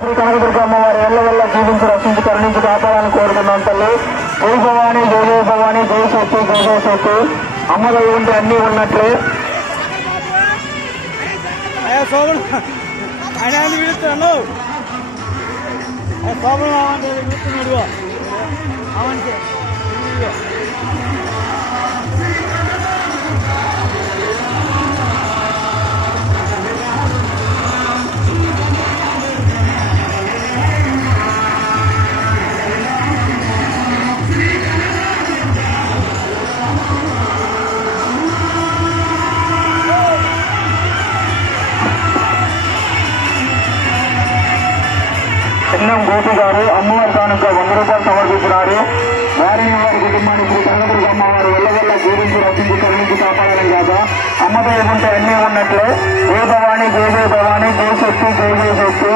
శ్రీ కనకదుర్గ అమ్మవారి ఎల్లవెల్ల జీవించి రక్షించి కరుణించి కాపాడాలని కోరుతున్నాం తల్లి. జై భవాని జై జయ భవాని జై శక్తి జై జయ శక్తి. అమ్మదై ఉంటే అన్నీ ఉన్నట్లే. చిన్నం గోపి గారు అమ్మవారి కానుక 100 రూపాయలు సమర్పించినారు. వారిని వారి కుటుంబాన్ని శ్రీ కనకదుర్గ అమ్మవారు ఎల్లవెల్ల జీవించి రక్షించి కరుణించి కాపాడడం కాక అమ్మదై ఉంటే అన్నీ ఉన్నట్లే. జై భవాని జై జయ భవాని జై శక్తి జై జయ శక్తి.